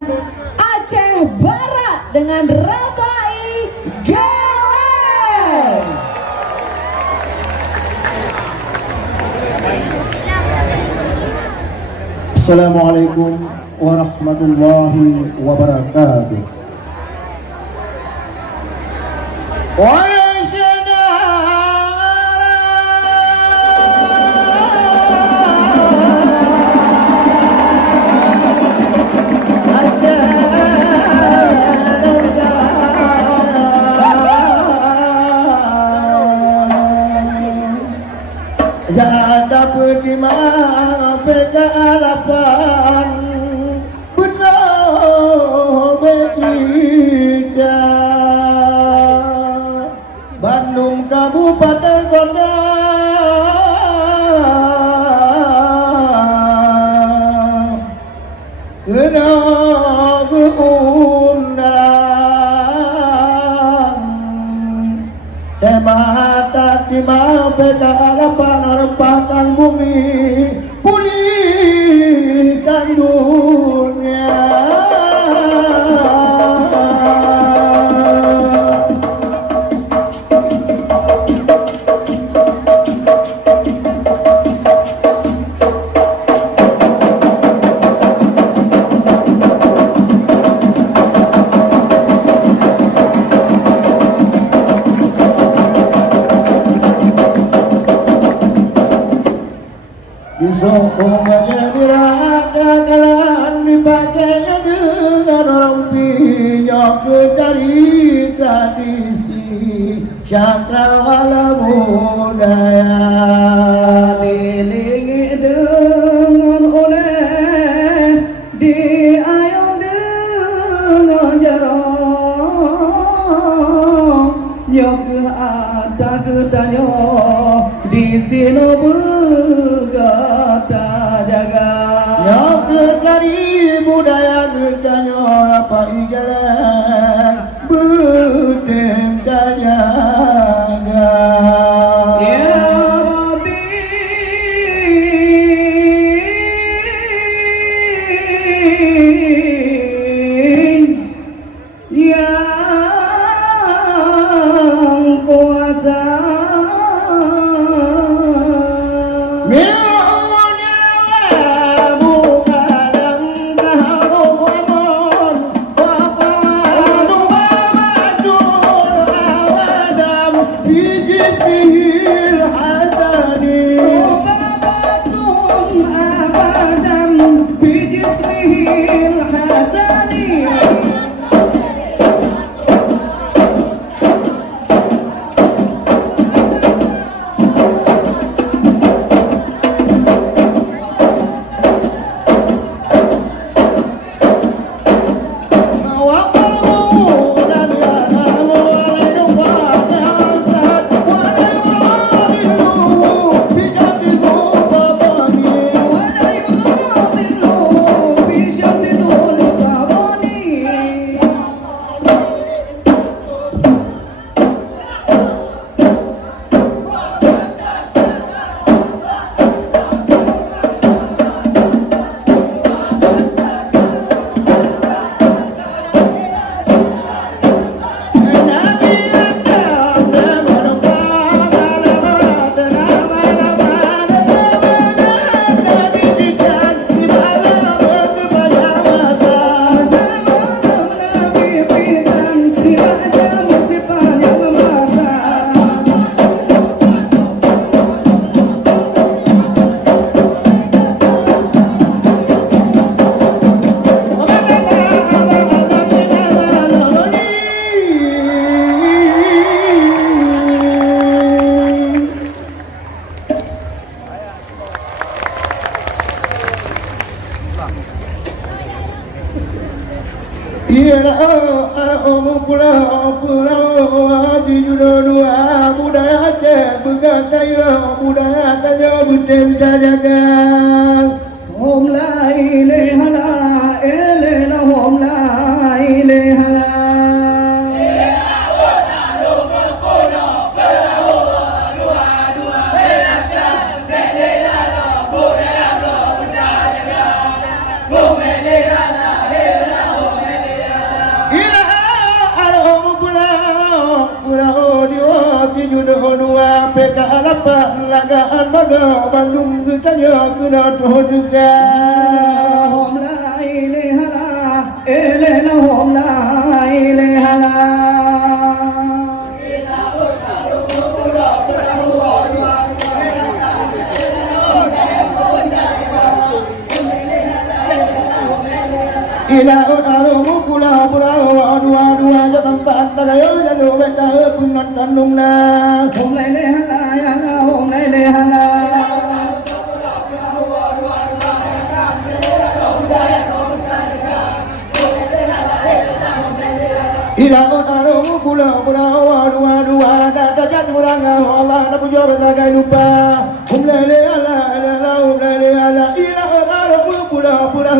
Aceh Barat dengan Rabai Geleng. Assalamualaikum warahmatullahi wabarakatuh. Janda pergi berkealapan betul bercerita Bandung Kabupaten Kota kena keundang tema tatima berkealapan rempakan bumi pulihkan dunia. Disokong menjadi raga kalan dipakainya dengan rompinya ke dari tradisi cakrawala budaya dilingi dengan oleh diayung dengan jarang nyok ada ketanyo di sini bergata jaga nyok dari budaya gerjanyo apa ijalan berdem jaga ya Rabbi yang kuasa budaya Aceh bergantaya budaya tanya betul jaga hom la ilaha la ilaha hom la ilaha la Boom, dapat lagaan pada Bandung kita kena tuh juga. Hom la ilaha la hom la ilaha la. Ila utarumu kula pura dua ya tempat tagayo jalu beta punat tanungna. Hom la ilaha la ya la hom la ilaha la. Ila utarumu kula pura dua data jat muranga Allah na pujo beta kai lupa. Hom la ilaha la hom la ilaha la. Ila utarumu kula pura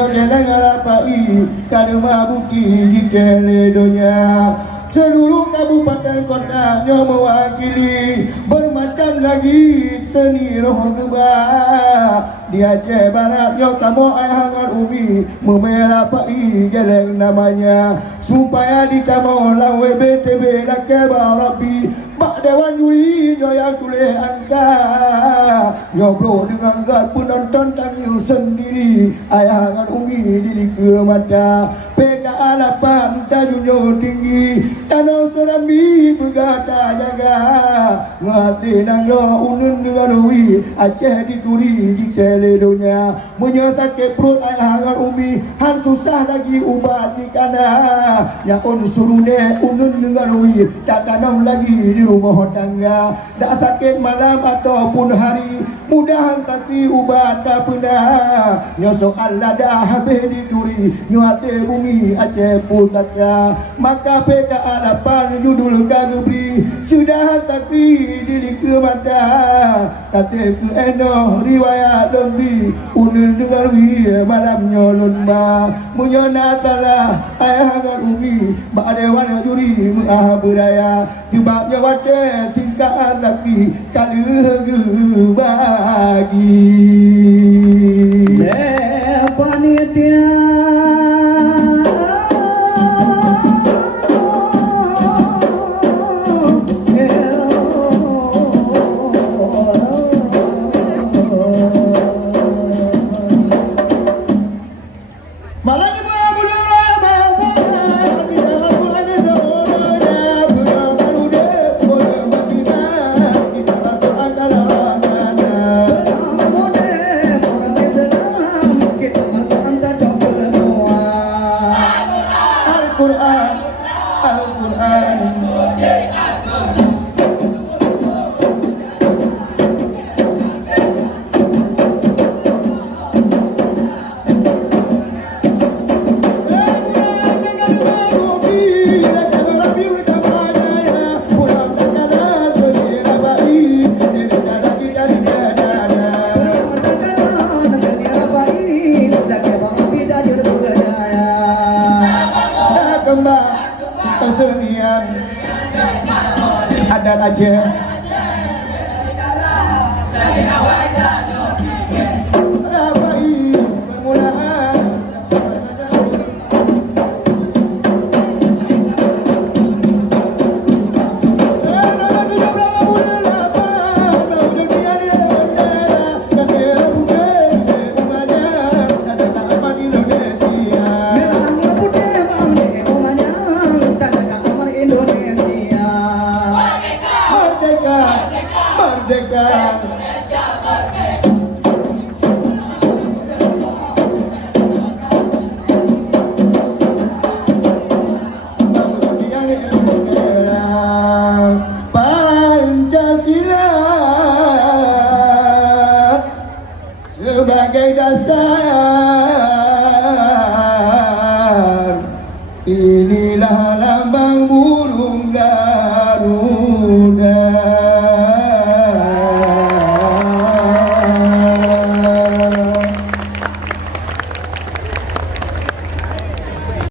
Nyo jalan ngarapai Kadema bukti jika ledonya. Seluruh kabupaten kotanya mewakili bermacam lagi seni roh gebah. Di Aceh Barat yo kamu hangat umi memerapai jalan namanya supaya ditamu lawe BTB nak barabi mak dewan juri yo yang tulis angka yo bro dengan gad penonton tangiu sendiri ayah hangat umi diri ke mata PKA 8 tajunyo tinggi tanah serambi bergata jaga ngati nang yo unun dengan ui Aceh dituri jika ledonya menyesake perut ayah hangat umi han susah lagi ubat jikana yang on surune unun dengan ui tak tanam lagi di rumah tangga tak sakit malam ataupun hari mudahan tapi ubat tak pernah nyosok Allah dah habis dituri nyuate bumi Aceh Pusaka maka PKA 8 judul kagubri sudah tapi diri ke mata kata ke eno riwayat lembi unil dengar wi malam nyolon ba munyana talah ayah hangat umi bak dewan juri mengah budaya sebabnya wate singkaan tapi kali bagi panitia kesenian adat Aceh sebagai dasar